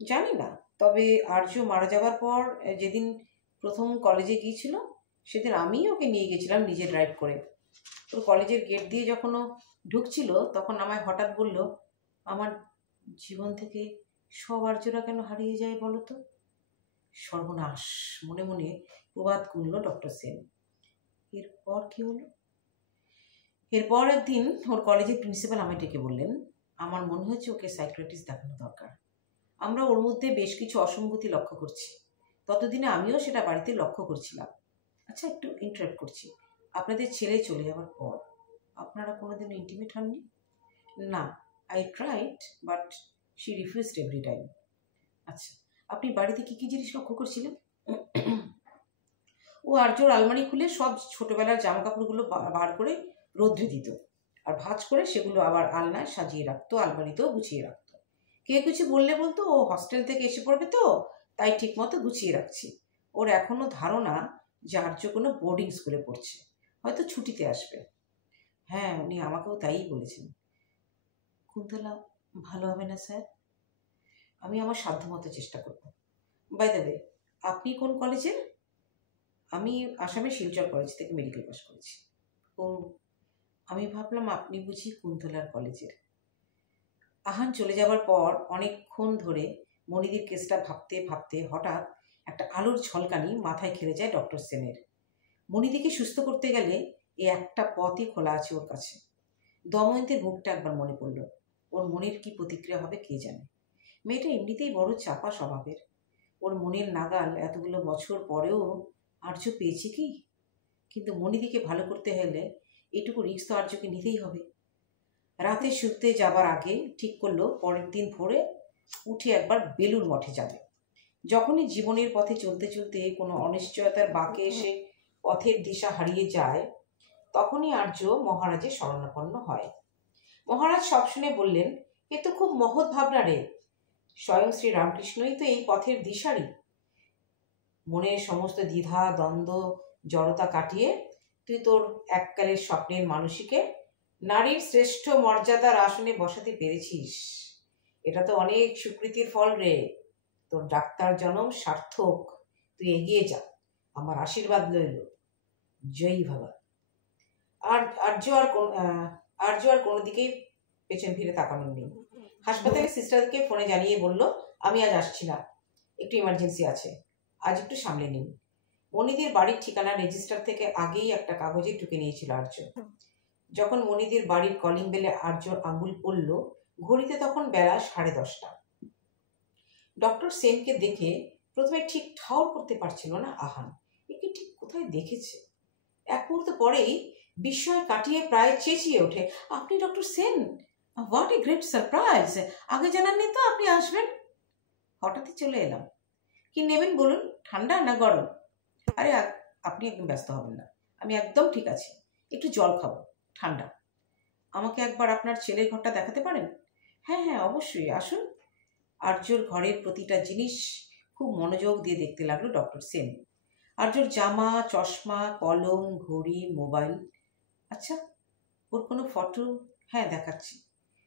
জানি না, তবে আর্য মারা যাওয়ার পর যেদিন প্রথম কলেজে গিয়েছিল সেদিন আমিই ওকে নিয়ে গেছিলাম নিজে ড্রাইভ করে। ওর কলেজের গেট দিয়ে যখন ও ঢুকছিল তখন আমায় হঠাৎ বলল, আমার জীবন থেকে সব আর্যরা কেন হারিয়ে যায় বলো তো? সর্বনাশ, মনে মনে প্রবাদ গুনল ডক্টর সেন। এরপর কি হলো? এরপর একদিন ওর কলেজের প্রিন্সিপাল আমায় ডেকে বললেন, আমার মনে হচ্ছে ওকে সাইকিয়াট্রিস্ট দেখানো দরকার। আমরা ওর মধ্যে বেশ কিছু অসঙ্গতি লক্ষ্য করছি। ততদিনে আমিও সেটা বাড়িতে লক্ষ্য করছিলাম। আচ্ছা, একটু ইন্টারাপ্ট করছি। আপনাদের ছেলে চলে যাওয়ার পর আপনারা কোনোদিন ইন্টিমেট হননি? না, I tried but she refused every time. আচ্ছা, আপনি বাড়িতে কী কী জিনিস লক্ষ্য করছিলেন? ও আর্যর আলমারি খুলে সব ছোটবেলার জামা কাপড়গুলো বার করে রোদ্রে দিত, আর ভাঁজ করে সেগুলো আবার আলনায় সাজিয়ে রাখতো, আলমারিতেও গুছিয়ে রাখতো। কেউ কিছু বললে বলতো ও হস্টেল থেকে এসে পড়বে তো, তাই ঠিক মতো গুছিয়ে রাখছি। ওর এখনো ধারণা যে আর্য কোনো বোর্ডিং স্কুলে পড়ছে, হয়তো ছুটিতে আসবে। হ্যাঁ, উনি আমাকেও তাই বলেছেন। কুন্তলা, ভালো হবে না স্যার? আমি আমার সাধ্যমতো চেষ্টা করব। বাই দ্য ওয়ে, আপনি কোন কলেজের? আমি আসামের শিলচর কলেজ থেকে মেডিকেল পাস করেছি। ও, আমি ভাবলাম আপনি বুঝি কুন্তলার কলেজের। আহান চলে যাবার পর অনেকক্ষণ ধরে মনিদির কেসটা ভাবতে ভাবতে হঠাৎ একটা আলোর ঝলকানি মাথায় খেলে যায় ডক্টর সেনের। মনিদিকে সুস্থ করতে গেলে এই একটা পথই খোলা আছে ওর কাছে। দময়ন্তীর মুখটা একবার মনে পড়ল। ওর মনের কি প্রতিক্রিয়া হবে কে জানে। মেয়েটা এমনিতেই বড় চাপা স্বভাবের। ওর মনের নাগাল এতগুলো বছর পরেও আর্য পেয়েছে কি? কিন্তু মনিদিকে ভালো করতে হলে এটুকু রিস্ক তো আর্যকে নিতেই হবে। রাতে শুতে যাবার আগে ঠিক করলো পরের দিন ভোরে উঠে একবার বেলুড় মঠে যাবে। যখনই জীবনের পথে চলতে চলতে কোনো অনিশ্চয়তার বাঁকে এসে পথের দিশা হারিয়ে যায়, তখনই আর্য মহারাজের শরণাপন্ন হয়। মহারাজ সব শুনে বললেন, এ তো খুব মহৎ ভাবনা রে। স্বয়ং শ্রী রামকৃষ্ণই তো এই পথের দিশারি। মনের সমস্ত দ্বিধা দ্বন্দ্ব জড়তা কাটিয়ে তুই তোর এককালের স্বপ্নের মানুষীকে নারীর শ্রেষ্ঠ মর্যাদার আসনে বসাতে পেরেছিস। এটা তো অনেক স্বীকৃতির ফল রে। তোর ডাক্তার জনম সার্থক। তুই এগিয়ে যা, আমার আশীর্বাদ লইল। জয়ী বাবা। আর্য আর কোনো দিকেই পেছন ফিরে তাকানোর নেই। হাসপাতালে সিস্টারকে ফোনে জানিয়ে বলল, আমি আজ আসছি না, একটু ইমার্জেন্সি আছে, আজ একটু সামলে নিন। মনিদির বাড়ির ঠিকানা রেজিস্টার থেকে আগেই একটা কাগজে টুকে নিয়েছিল আর্য। যখন মনিদির বাড়ির কলিং বেলে আর্যর আঙুল পড়ল, ঘড়িতে তখন বেলা 10:30। ডক্টর সেনকে দেখে প্রথমে ঠিক ঠাউর করতে পারছিল না আহান, একে ঠিক কোথায় দেখেছে। এক মুহূর্ত পরেই বিস্ময় কাটিয়ে প্রায় চেঁচিয়ে ওঠে, আপনি doctor Sen? What a great surprise! আগে জানাননি তো আপনি আসবেন। হঠাৎই চলে এলাম। কি নেবেন বলুন, ঠান্ডা না গরম? আরে আপনি একদম ব্যস্ত হবেন না, আমি একদম ঠিক আছি। একটু জল খাবো, ঠান্ডা। আমাকে একবার আপনার ছেলের ঘরটা দেখাতে পারেন? হ্যাঁ হ্যাঁ, অবশ্যই, আসুন। আর্যর ঘরের প্রতিটা জিনিস খুব মনোযোগ দিয়ে দেখতে লাগলো ডক্টর সেন। আর্যর জামা, চশমা, কলম, ঘড়ি, মোবাইল। আচ্ছা, ওর কোনো ফটো? হ্যাঁ, দেখাচ্ছি।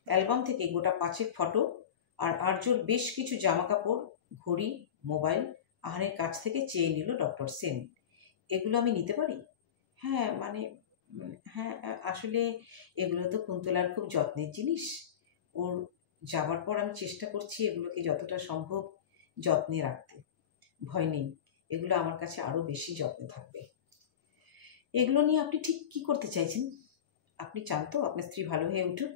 অ্যালবাম থেকে গোটা 5 ফটো আর আর্যর বেশ কিছু জামা কাপড়, ঘড়ি, মোবাইল আহানের কাছ থেকে চেয়ে নিল ডক্টর সেন। এগুলো আমি নিতে পারি? হ্যাঁ, মানে হ্যাঁ, আসলে এগুলো তো কুন্তলার খুব যত্নের জিনিস। ওর যাবার পর আমি চেষ্টা করছি এগুলোকে যতটা সম্ভব যত্নে রাখতে। ভয় নেই, এগুলো আমার কাছে আরও বেশি যত্নে থাকবে। এগুলো নিয়ে আপনি ঠিক কি করতে চাইছেন? আপনি চান তো আপনার স্ত্রী ভালো হয়ে উঠুক?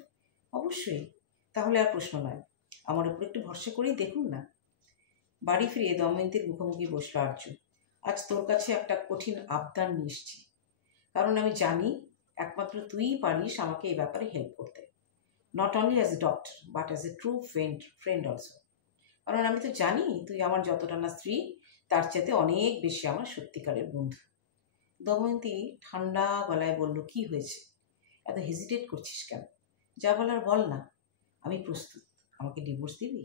অবশ্যই, তাহলে আর প্রশ্ন নয়। আমার উপর একটু ভরসা করেই দেখুন না। বাড়ি ফিরে দময়ন্তীর মুখোমুখি বসল আর্য। আজ তোর কাছে একটা কঠিন আবদার নিয়ে এসছি, কারণ আমি জানি একমাত্র তুইই পারিস আমাকে এই ব্যাপারে হেল্প করতে। Not only as a doctor but as a true friend also. কারণ আমি তো জানি তুই আমার যতটা না স্ত্রী, তার চাইতে অনেক বেশি আমার সত্যিকারের বন্ধু। দময়ন্তী ঠান্ডা গলায় বলল, কি হয়েছে? এত হেজিটেট করছিস কেন? যা বলার বল না, আমি প্রস্তুত। আমাকে ডিভোর্স দিবি?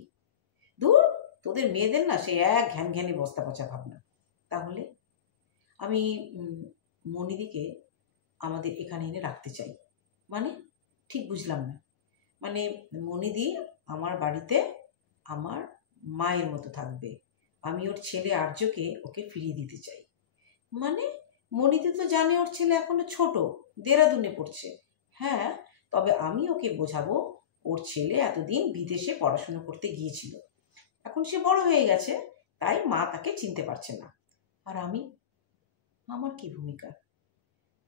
দূর, তোদের মেয়েদের না সে এক ঘ্যান ঘ্যানে বস্তা পচা ভাবনা। তাহলে আমি মনিদিকে আমাদের এখানে এনে রাখতে চাই। মানে ঠিক বুঝলাম না। মানে মনিদি আমার বাড়িতে আমার মায়ের মতো থাকবে, আমি ওর ছেলে আর্যকে ওকে ফিরিয়ে দিতে চাই। মানে মনিদি তো জানে ওর ছেলে এখনো ছোট, দেরাদুনে পড়ছে। হ্যাঁ, তবে আমি ওকে বোঝাবো ওর ছেলে এতদিন বিদেশে পড়াশোনা করতে গিয়েছিল, এখন সে বড় হয়ে গেছে, তাই মা তাকে চিনতে পারছে না। আর আমি, আমার কি ভূমিকা?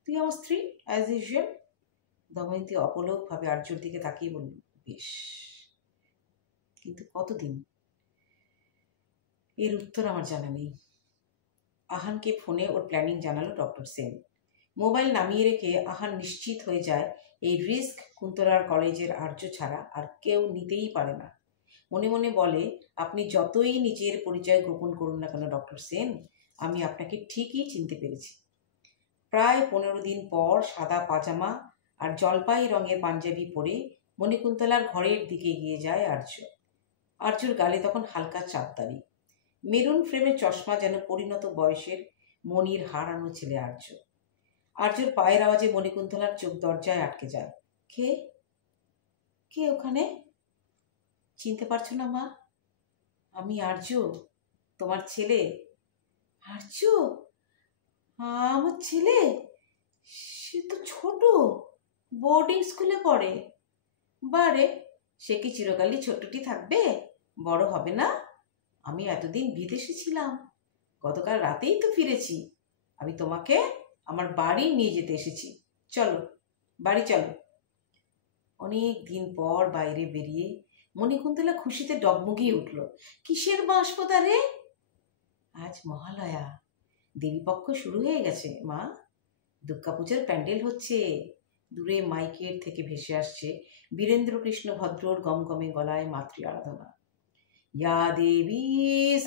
তুই আমার স্ত্রী, অ্যাজ ইউজুয়াল। দময়ন্তী অপলকভাবে আর্যর দিকে তাকিয়ে বলল, বেশ, কিন্তু কতদিন? এর উত্তর আমার জানা নেই। আহানকে ফোনে ওর প্ল্যানিং জানালো ডক্টর সেন। মোবাইল নামিয়ে রেখে আহান নিশ্চিত হয়ে যায় এই রিস্ক কুন্তলার কলেজের আর্য ছাড়া আর কেউ নিতেই পারে না। মনে মনে বলে, আপনি যতই নিজের পরিচয় গোপন করুন না কেন ডক্টর সেন, আমি আপনাকে ঠিকই চিনতে পেরেছি। প্রায় 15 দিন পর সাদা পাজামা আর জলপাই রঙের পাঞ্জাবি পরে মণিকুন্তলার ঘরের দিকে এগিয়ে যায় আর্য। আর্যর গালে তখন হালকা চাপদারি, মেরুন ফ্রেমের চশমা, যেন পরিণত বয়সের মনির হারানো ছেলে আর্য। আর্যর পায়ের আওয়াজে মণিকুন্তলার চোখ দরজায় আটকে যায়। কে কে ওখানে? চিনতে পারছো না মা? আমি আর্য, তোমার ছেলে। আর্য? আমার ছেলে? সে তো ছোট, বোর্ডিং স্কুলে পড়ে। বারে, সে কি চিরকালই ছোট্টটি থাকবে, বড় হবে না? আমি এতদিন বিদেশে ছিলাম, গতকাল রাতেই তো ফিরেছি। আমি তোমাকে আমার বাড়ি নিয়ে যেতে এসেছি। চলো, বাড়ি চলো। অনেক দিন পর বাইরে বেরিয়ে মণিকুন্তলা খুশিতে ডগমগিয়ে উঠল। কিসের বাঁশপোতা রে? আজ মহালয়া, দেবীপক্ষ শুরু হয়ে গেছে মা। দুর্গাপূজার প্যান্ডেল হচ্ছে। দূরে মাইকের থেকে ভেসে আসছে বীরেন্দ্রকৃষ্ণ ভদ্রর গমগমে গলায় মাতৃ আরাধনা। ইয়া দেবী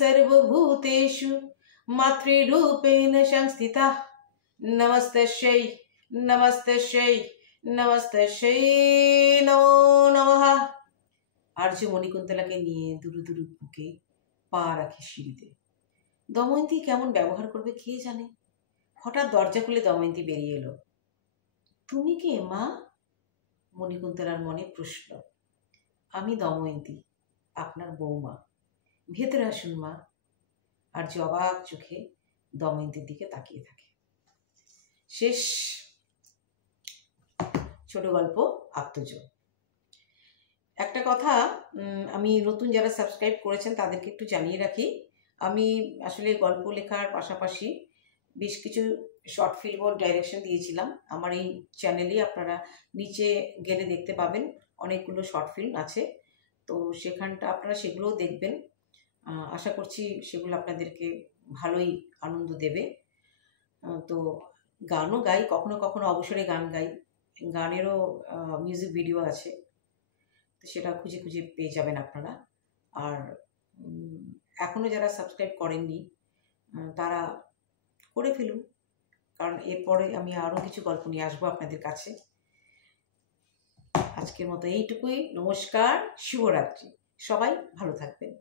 সর্বভূতেষু মাতৃরূপেণ সংস্থিতা, নমস্তস্যৈ নমস্তস্যৈ নমস্তস্যৈ নমো নমঃ। আর্য মণিকুন্তলাকে নিয়ে দুরু দুরু বুকে পা রাখে সিঁড়িতে। দময়ন্তী কেমন ব্যবহার করবে কে জানে। হঠাৎ দরজা খুলে দময়ন্তী বেরিয়ে এলো। তুমি কে মা? মণিকুন্তলার মনে প্রশ্ন। আমি দময়ন্তী, আপনার বৌমা। ভেতরে আসুন মা। আর্য অবাক চোখে দময়ন্তীর দিকে তাকিয়ে থাকে। শেষ। ছোট গল্প আত্মজ। একটা কথা আমি নতুন যারা সাবস্ক্রাইব করেছেন তাদেরকে একটু জানিয়ে রাখি, আমি আসলে গল্প লেখার পাশাপাশি বেশ কিছু শর্ট ফিল্মও ডাইরেকশন দিয়েছিলাম। আমার এই চ্যানেলে আপনারা নিচে গেলে দেখতে পাবেন অনেকগুলো শর্ট ফিল্ম আছে, তো সেখানটা আপনারা সেগুলোও দেখবেন। আশা করছি সেগুলো আপনাদেরকে ভালোই আনন্দ দেবে। তো গানও গাই, কখনো কখনো অবসরে গান গাই, গানেরও মিউজিক ভিডিও আছে, তো সেটা খুঁজে খুঁজে পেয়ে যাবেন আপনারা। আর এখনও যারা সাবস্ক্রাইব করেননি তারা করে ফেলুন, কারণ এরপরে আমি আরও কিছু গল্প নিয়ে আসবো আপনাদের কাছে। আজকের মতো এইটুকুই। নমস্কার, শুভরাত্রি, সবাই ভালো থাকবেন।